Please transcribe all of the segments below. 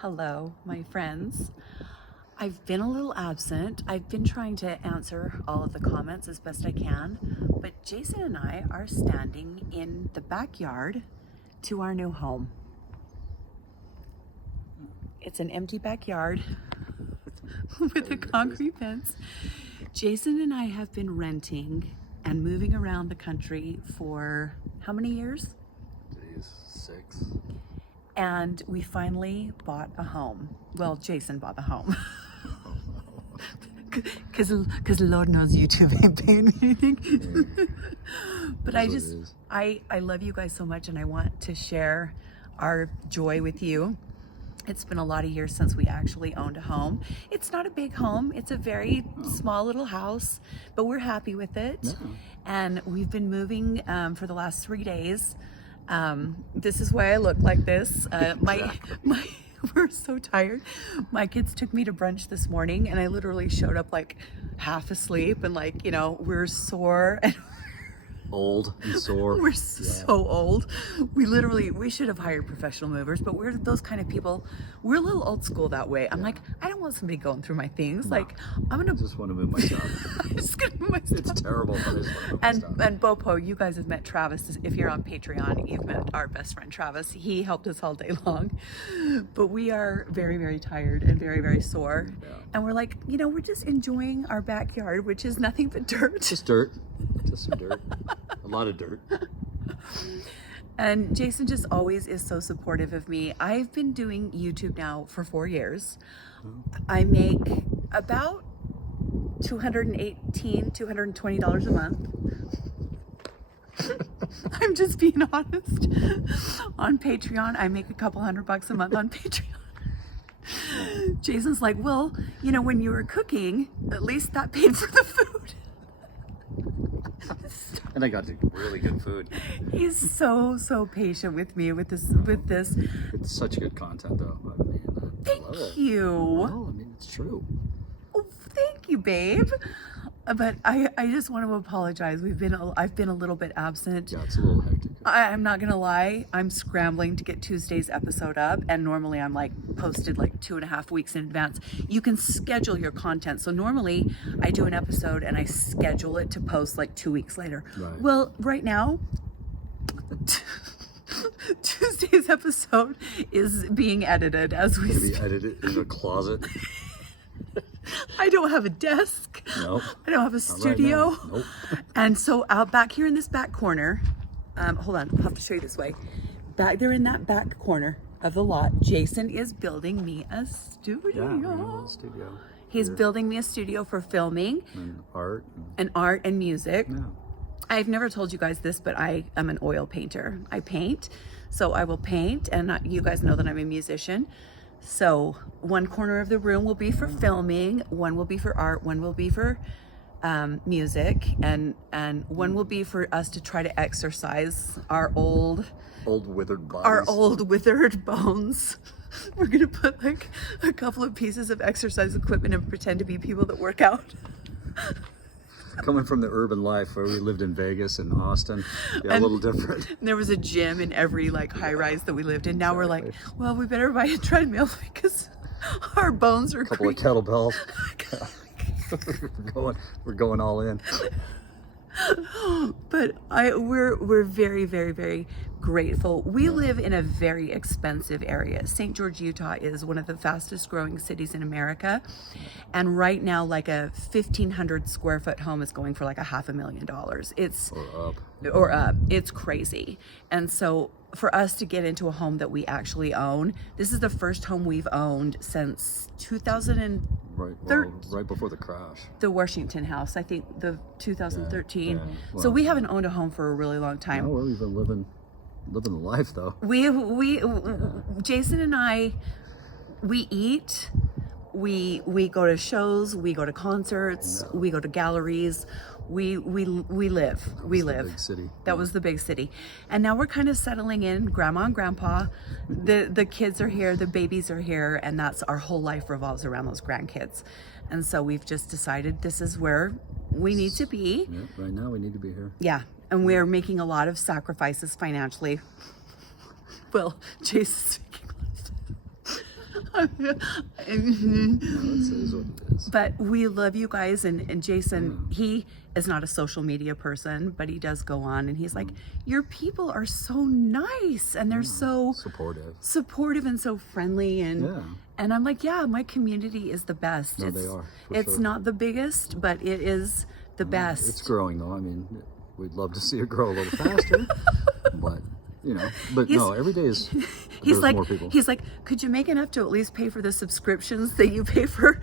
Hello, my friends. I've been a little absent. I've been trying to answer all of the comments as best I can, but Jason and I are standing in the backyard to our new home. It's an empty backyard with a concrete fence. Jason and I have been renting and moving around the country for how many years? Geez, 6. And we finally bought a home. Well, Jason bought the home. Because Lord knows YouTube ain't paying me anything. But I love you guys so much, and I want to share our joy with you. It's been a lot of years since we actually owned a home. It's not a big home. It's a very small little house, but we're happy with it. No. And we've been moving for the last 3 days. This is why I look like this. We're so tired. My kids took me to brunch this morning, and I literally showed up like half asleep, and we're sore and Old and sore. we're so old. We should have hired professional movers, but we're those kind of people. We're a little old school that way. I'm like, I don't want somebody going through my things. No. I'm gonna I just want to move my stuff. I'm just gonna move my stuff. It's terrible, but I just want to move my stuff. And Bopo, you guys have met Travis. If you're on Patreon, you've met our best friend Travis. He helped us all day long. But we are very, very tired and very, very sore. Yeah. And we're like, we're just enjoying our backyard, which is nothing but dirt. Just dirt. Just some dirt. A lot of dirt. And Jason just always is so supportive of me. I've been doing YouTube now for 4 years. I make about $218, $220 a month. I'm just being honest. On Patreon, I make a couple $100 a month on Patreon. Jason's like, well, when you were cooking, at least that paid for the food. And I got really good food. He's so patient with me with this. It's such good content, though. I mean, I love it. Thank you. Well, I mean, it's true. Oh, thank you, babe. But I just want to apologize. I've been a little bit absent. Yeah, it's a little hectic. I'm not gonna lie. I'm scrambling to get Tuesday's episode up, and normally I'm posted 2.5 weeks in advance. You can schedule your content. So normally I do an episode and I schedule it to post 2 weeks later. Right. Well, right now, Tuesday's episode is being edited as we It's gonna speak. be edited in a closet. I don't have a desk. Nope. I don't have a studio. Right now. Nope. And so out back here in this back corner, hold on, I'll have to show you this way. Back there in that back corner of the lot, Jason is building me a studio. Yeah, we have a little studio. He's here. building me a studio for filming And art. and art and music. Yeah. I've never told you guys this, but I am an oil painter. I paint, so I will paint, and you guys know that I'm a musician. So one corner of the room will be for filming, one will be for art, one will be for music, and one will be for us to try to exercise our old withered bodies. withered bones. We're gonna put a couple of pieces of exercise equipment and pretend to be people that work out. Coming from the urban life where we lived in Vegas and Austin, a little different. And there was a gym in every high rise that we lived in. Now we're like, Exactly. well, we better buy a treadmill because our bones are A couple of kettlebells. we're going all in. But we're very, very, very grateful. We live in a very expensive area. St. George, Utah is one of the fastest growing cities in America. And right now, a 1,500 square foot home is going for $500,000. It's Or up. It's crazy. And so for us to get into a home that we actually own, this is the first home we've owned since 2000. Right before the crash. The Washington house, I think the 2013. Yeah. So Well, we haven't owned a home for a really long time. No, we've been living the life, though. We Jason and I, we eat, we go to shows, we go to concerts, we go to galleries. We live. We live. Big city. That was the big city. And now we're kind of settling in, grandma and grandpa. The kids are here, the babies are here, and that's our whole life revolves around those grandkids. And so we've just decided this is where we need to be. Yeah, right now we need to be here. Yeah. And we're making a lot of sacrifices financially. Well, Jason's making a lot of It is what it is. But we love you guys, and Jason, he is not a social media person, but he does go on and he's like, your people are so nice and they're so supportive and so friendly, and I'm like, yeah, my community is the best. No, they are. It's not the biggest, but it is the best. It's growing though. I mean, we'd love to see it grow a little faster, but you know, no, every day is. He's like, more people. he's like, could you make enough to at least pay for the subscriptions that you pay for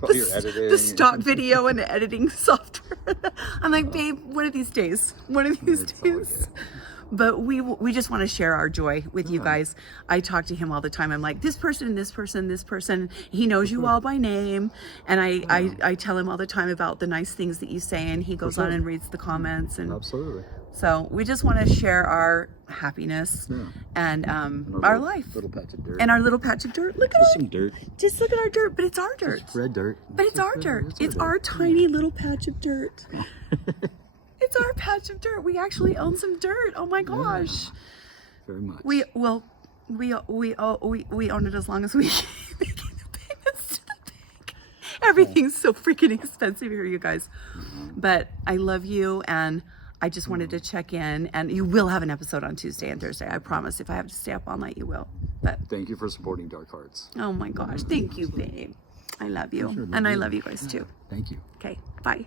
the stock video and editing software? I'm like, babe, one of these days. But we just want to share our joy with you guys. I talk to him all the time. I'm like, this person, this person, this person. He knows you all by name. And I tell him all the time about the nice things that you say, and he goes on and reads the comments. And absolutely. So we just want to share our happiness and our life. Little patch of dirt. And our little patch of dirt. Look at some dirt. Just look at our dirt, but it's our dirt. Just red dirt. But it's our dirt. It's our tiny little patch of dirt. It's our patch of dirt. We actually own some dirt. Oh my gosh. Very much. We own it as long as we keep making the payments to the bank. Everything's so freaking expensive here, you guys. But I love you, and I just wanted to check in, and you will have an episode on Tuesday and Thursday. I promise. If I have to stay up all night, you will. But thank you for supporting Dark Hearts. Oh my gosh. Thank you, babe. I love you. And I love you guys too. Thank you. Okay. Bye.